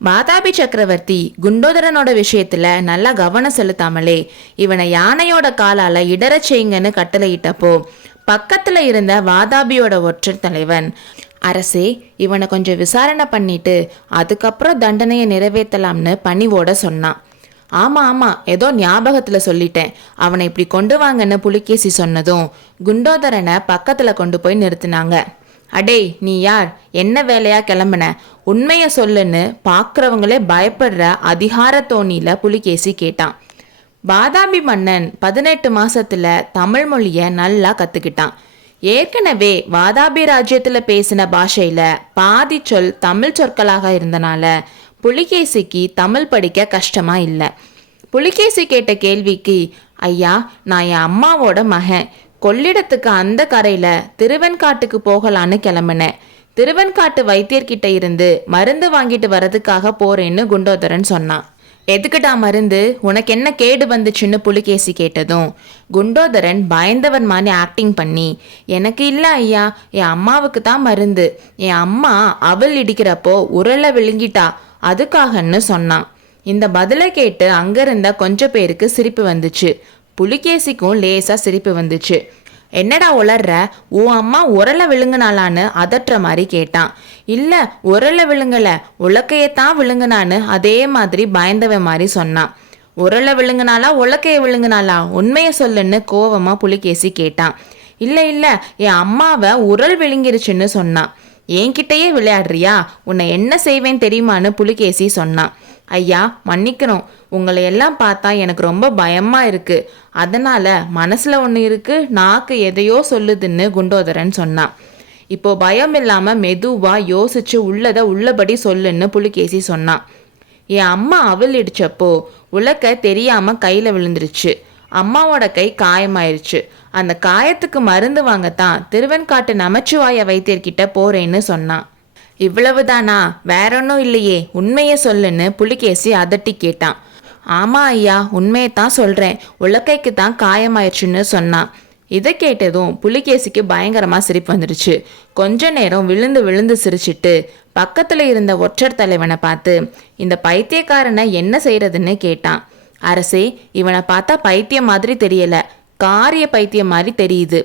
வாதாபி சக்கரவர்த்தி குண்டோதரனோட விஷயத்துல நல்லா கவனம் செலுத்தாமலே இவனை யானையோட காலால இடறச் செய்யுங்கன்னு கட்டளையிட்டப்போ பக்கத்துல இருந்த வாதாபியோட ஒற்றர் தலைவன், அரசே, இவனை கொஞ்சம் விசாரணை பண்ணிட்டு அதுக்கப்புறம் தண்டனையை நிறைவேற்றலாம்னு பணிவோட சொன்னான். ஆமா, ஏதோ ஞாபகத்துல சொல்லிட்டேன், அவனை இப்படி கொண்டு வாங்கன்னு புலிகேசி சொன்னதும் குண்டோதரனை பக்கத்துல கொண்டு போய் நிறுத்தினாங்க. அடே, நீ யார், என்ன வேலையா கிளம்புன, உண்மைய சொல்லுன்னு பார்க்குறவங்களே பயப்படுற அதிகார தோணியில புலிகேசி கேட்டான். வாதாபி மன்னன் 18 மாசத்துல தமிழ் மொழிய நல்லா கத்துக்கிட்டான். ஏற்கனவே வாதாபி ராஜ்யத்துல பேசின பாஷையில பாதி சொல் தமிழ் சொற்களாக இருந்தனால புலிகேசிக்கு தமிழ் படிக்க கஷ்டமா இல்லை. புலிகேசி கேட்ட கேள்விக்கு, ஐயா, நான் என் அம்மாவோட மகன், கொள்ளிடத்துக்கு அந்த கரையில திருவெண்காட்டுக்கு போகலான்னு கிளம்புனேன். திருவெண்காட்டு வைத்தியர்கிட்ட இருந்து மருந்து வாங்கிட்டு வரதுக்காக போறேன்னு குண்டோதரன் சொன்னான். எதுக்குடா மருந்து, உனக்கு என்ன கேடு வந்துச்சுன்னு புலிகேசி கேட்டதும் குண்டோதரன் பயந்தவன் மாதிரி ஆக்டிங் பண்ணி, எனக்கு இல்லை ஐயா, என் அம்மாவுக்கு தான் மருந்து, என் அம்மா அவள் இடிக்கிறப்போ உரலை விழுங்கிட்டா, அதுக்காகன்னு சொன்னான். இந்த பதிலை கேட்டு அங்கிருந்த கொஞ்சம் பேருக்கு சிரிப்பு வந்துச்சு. புலிகேசிக்கும் லேசா சிரிப்பு வந்துச்சு. என்னடா உளர்ற, உன் அம்மா உரலை விழுங்குனாலான்னு அதட்டுற மாதிரி கேட்டான். இல்லை, உரலை விழுங்கல, உலக்கையத்தான் விழுங்குனான்னு அதே மாதிரி பயந்தவன் மாதிரி சொன்னான். உரலை விழுங்குனாலா உலக்கைய விழுங்குனாலா, உண்மைய சொல்லுன்னு கோவமா புலிகேசி கேட்டான். இல்லை, என் அம்மாவை உரல் விழுங்கிருச்சுன்னு சொன்னான். என்கிட்டயே விளையாடுறியா, உன்னை என்ன செய்வேன் தெரியுமான்னு புலிகேசி சொன்னான். ஐயா, மன்னிக்கணும், உங்களை எல்லாம் பார்த்தா எனக்கு ரொம்ப பயமா இருக்கு, அதனால மனசுல ஒன்று இருக்கு, நாக்கு எதையோ சொல்லுதுன்னு குண்டோதரன் சொன்னான். இப்போ பயம் இல்லாம மெதுவா யோசிச்சு உள்ளதை உள்ளபடி சொல்லுன்னு புலிகேசி சொன்னான். என் அம்மா அவள் இடிச்சப்போ உலக்க தெரியாம கையில விழுந்துருச்சு. அம்மாவோட கை காயமாயிருச்சு. அந்த காயத்துக்கு மருந்து வாங்கத்தான் திருவெண்காட்டு நமச்சிவாய வைத்தியர்கிட்ட போறேன்னு சொன்னான். இவ்வளவுதானா, வேற ஒன்றும் இல்லையே, உண்மைய சொல்லுன்னு புலிகேசி அதட்டி கேட்டான். ஆமா ஐயா, உண்மையத்தான் சொல்றேன், உலக்கைக்கு தான் காயமாயிடுச்சுன்னு சொன்னான். இதை கேட்டதும் புலிகேசிக்கு பயங்கரமா சிரிப்பு வந்துருச்சு. கொஞ்ச நேரம் விழுந்து விழுந்து சிரிச்சிட்டு பக்கத்துல இருந்த ஒற்றர் தலைவனை பார்த்து, இந்த பைத்தியக்காரனை என்ன செய்யறதுன்னு கேட்டான். அரசே, இவனை பார்த்தா பைத்தியம் மாதிரி தெரியல, காரிய பைத்தியம் மாதிரி தெரியுது,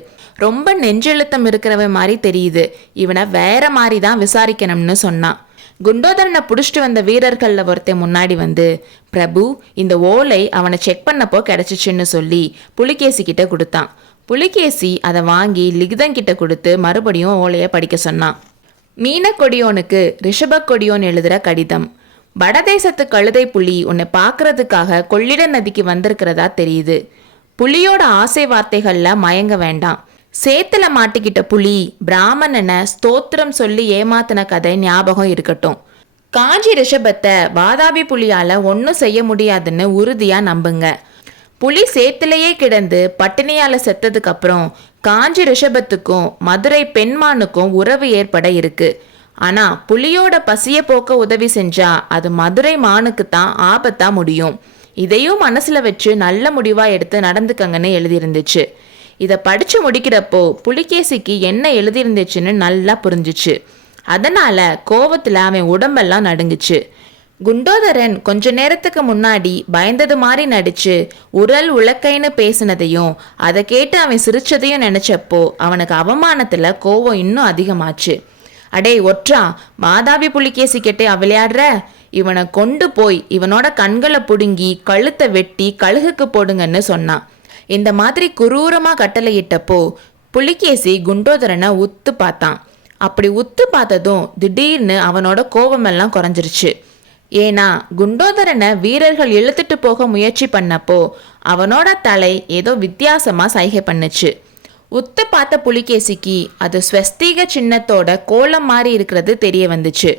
ரொம்ப நெஞ்செழுத்தம் இருக்கிறவன் மாதிரி தெரியுது, இவனை வேற மாதிரி தான் விசாரிக்கணும்னு சொன்னான். குண்டோதரனை புடிச்சிட்டு வந்த வீரர்கள்ல ஒருத்தன் முன்னாடி வந்து, பிரபு, இந்த ஓலை அவனை செக் பண்ணப்போ கிடைச்சிச்சுன்னு சொல்லி புலிகேசி கிட்ட கொடுத்தான். புலிகேசி அதை வாங்கி லிகிதங்கிட்ட கொடுத்து மறுபடியும் ஓலையை படிக்க சொன்னான். மீனக்கொடியோனுக்கு ரிஷபக்கொடியோன் எழுதுற கடிதம். வடதேசத்து கழுதை புலி உன்னை பார்க்கறதுக்காக கொள்ளிட நதிக்கு வந்திருக்கிறதா தெரியுது. புலியோட ஆசை வார்த்தைகள்ல மயங்க வேண்டாம். சேத்துல மாட்டிக்கிட்ட புலி பிராமணனை ஸ்தோத்திரம் சொல்லி ஏமாத்தின கதை ஞாபகம் இருக்கட்டும். காஞ்சி ரிஷபத்தை வாதாபி புலியால ஒன்றும் செய்ய முடியாதுன்னு உறுதியா நம்புங்க. புலி சேத்திலேயே கிடந்து பட்டினியால செத்ததுக்கு அப்புறம் காஞ்சி ரிஷபத்துக்கும் மதுரை பெண்மானுக்கும் உறவு ஏற்பட இருக்கு. ஆனா புலியோட பசிய போக்க உதவி செஞ்சா அது மதுரை மானுக்கு தான் ஆபத்தா முடியும். இதையும் மனசுல வச்சு நல்ல முடிவா எடுத்து நடந்துக்கங்கன்னு எழுதியிருந்துச்சு. இதை படிச்சு முடிக்கிறப்போ புலிகேசிக்கு என்ன எழுதியிருந்துச்சுன்னு நல்லா புரிஞ்சிச்சு. அதனால கோவத்துல அவன் உடம்பெல்லாம் நடுங்குச்சு. குண்டோதரன் கொஞ்ச நேரத்துக்கு முன்னாடி பயந்தது மாதிரி நடிச்சு உரல் உலக்கைன்னு பேசினதையும் அதை கேட்டு அவன் சிரிச்சதையும் நினைச்சப்போ அவனுக்கு அவமானத்துல கோவம் இன்னும் அதிகமாச்சு. அடே ஒற்றா, வாதாபி புலிகேசி கிட்டே விளையாடுற, இவனை கொண்டு போய் இவனோட கண்களை புடுங்கி கழுத்தை வெட்டி கழுகுக்கு போடுங்கன்னு சொன்னான். இந்த மாதிரி குரூரமா கட்டளையிட்டப்போ புலிகேசி குண்டோதரனை உத்து பார்த்தான். அப்படி உத்து பார்த்ததும் திடீர்னு அவனோட கோபமெல்லாம் குறைஞ்சிருச்சு. ஏன்னா குண்டோதரனை வீரர்கள் இழுத்துட்டு போக முயற்சி பண்ணப்போ அவனோட தலை ஏதோ வித்தியாசமா சைகை பண்ணுச்சு. உத்து பார்த்த புலிகேசிக்கு அது ஸ்வஸ்திக சின்னத்தோட கோலம் மாறி இருக்கிறது தெரிய வந்துச்சு.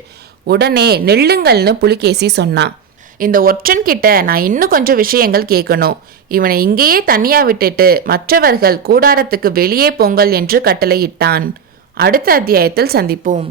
உடனே நெல்லுங்கள்னு புலிகேசி சொன்னான். இந்த ஒற்றன் கிட்ட நான் இன்னும் கொஞ்சம் விஷயங்கள் கேட்கணும். இவனை இங்கேயே தனியா விட்டுட்டு மற்றவர்கள் கூடாரத்துக்கு வெளியே போங்கள் என்று கட்டளையிட்டான். அடுத்த அத்தியாயத்தில் சந்திப்போம்.